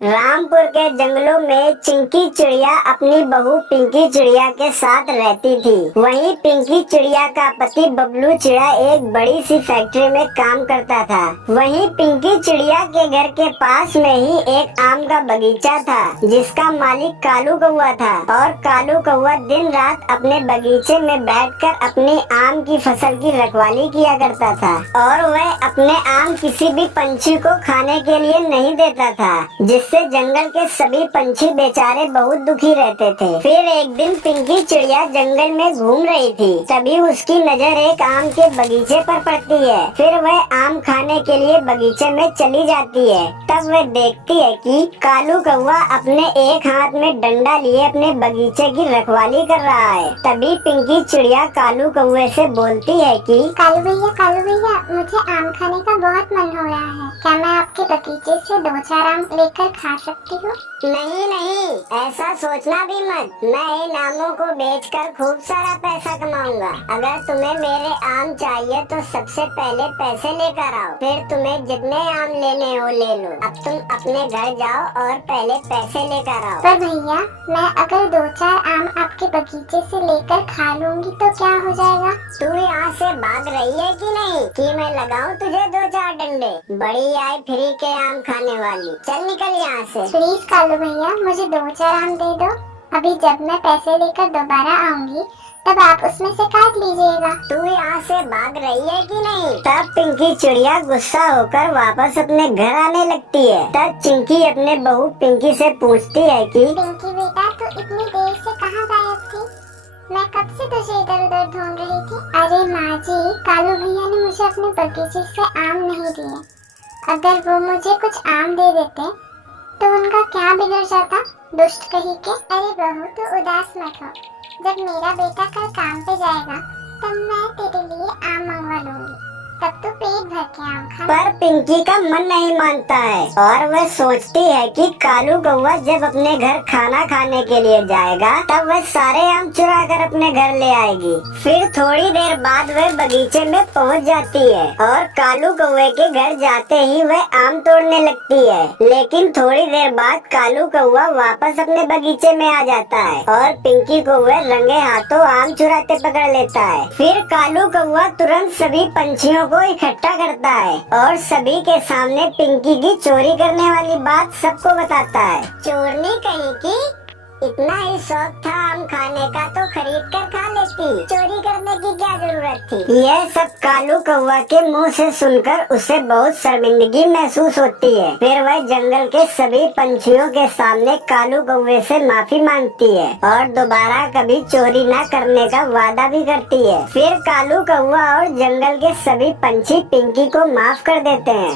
रामपुर के जंगलों में चिंकी चिड़िया अपनी बहू पिंकी चिड़िया के साथ रहती थी। वहीं पिंकी चिड़िया का पति बबलू चिड़ा एक बड़ी सी फैक्ट्री में काम करता था। वहीं पिंकी चिड़िया के घर के पास में ही एक आम का बगीचा था, जिसका मालिक कालू कौआ था। और कालू कौआ दिन रात अपने बगीचे में बैठकर अपनी आम की फसल की रखवाली किया करता था, और वह अपने आम किसी भी पंछी को खाने के लिए नहीं देता था, जिससे जंगल के सभी पंछी बेचारे बहुत दुखी रहते थे। फिर एक दिन पिंकी चिड़िया जंगल में घूम रही थी, तभी उसकी नजर एक आम के बगीचे पर पड़ती है। फिर वह आम खाने के लिए बगीचे में चली जाती है। तब वह देखती है कि कालू कौआ अपने एक हाथ में डंडा लिए अपने बगीचे की रखवाली कर रहा है। तभी पिंकी चिड़िया कालू कौए से बोलती है कि कालू भैया मुझे आम खाने का बहुत मन हो रहा है। क्या मैं आपके बगीचे से 2-4 आम लेकर खा सकती हूँ? नहीं, ऐसा सोचना भी मत। मैं इन आमों को बेचकर खूब सारा पैसा कमाऊंगा। अगर तुम्हें मेरे आम चाहिए तो सबसे पहले पैसे लेकर आओ, फिर तुम्हें जितने आम लेने हो ले लो। अब तुम अपने घर जाओ और पहले पैसे लेकर आओ। पर भैया, मैं अगर 2-4 आम आपके बगीचे से लेकर खा लूंगी तो क्या हो जाएगा? तू यहाँ से भाग रही है कि नहीं कि मैं लगाऊं तुझे 2-4 डंडे? बड़ी आई फ्री के आम खाने वाली, चल निकल यहाँ से। प्लीज कालू भैया, मुझे 2-4 आम दे दो। अभी जब मैं पैसे लेकर दोबारा आऊंगी तब आप उसमें से काट लीजिएगा। तू यहाँ से भाग रही है कि नहीं? तब पिंकी चिड़िया गुस्सा होकर वापस अपने घर आने लगती है। तब चिंकी अपने बहू पिंकी से पूछती है कि पिंकी बेटा, तू इतनी देर से कहाँ गायब थी? मैं कब से तुझे इधर उधर ढूंढ रही थी। अरे माँ जी, कालू भैया ने मुझे अपने बगीचे से आम नहीं दिए। अगर वो मुझे कुछ आम दे देते तो उनका क्या बिगड़ जाता, दुष्ट कही के। अरे बहू, तू उदास मत हो। जब मेरा बेटा कल काम पे जाएगा तब मैं तेरे लिए आम मंगवा लूंगी। तब तो पेट भर के आम खा। पर पिंकी का मन नहीं मानता है, और वह सोचती है कि कालू कौआ जब अपने घर खाना खाने के लिए जाएगा तब वह सारे आम चुरा कर अपने घर ले आएगी। फिर थोड़ी देर बाद वह बगीचे में पहुंच जाती है, और कालू कौए के घर जाते ही वह आम तोड़ने लगती है। लेकिन थोड़ी देर बाद कालू कौआ वापस अपने बगीचे में आ जाता है, और पिंकी को वह रंगे हाथों आम चुराते पकड़ लेता है। फिर कालू कौआ तुरंत सभी पंछियों को इकट्ठा करता है और सभी के सामने पिंकी की चोरी करने वाली बात सबको बताता है। चोरनी कहीं की, इतना ही शौक था आम खाने का तो खरीद कर खा लेती, चोरी करने की क्या जरूरत थी। यह सब कालू कौआ के मुंह से सुनकर उसे बहुत शर्मिंदगी महसूस होती है। फिर वह जंगल के सभी पंछियों के सामने कालू कौवे से माफी मांगती है और दोबारा कभी चोरी न करने का वादा भी करती है। फिर कालू कौआ और जंगल के सभी पंछी पिंकी को माफ कर देते हैं।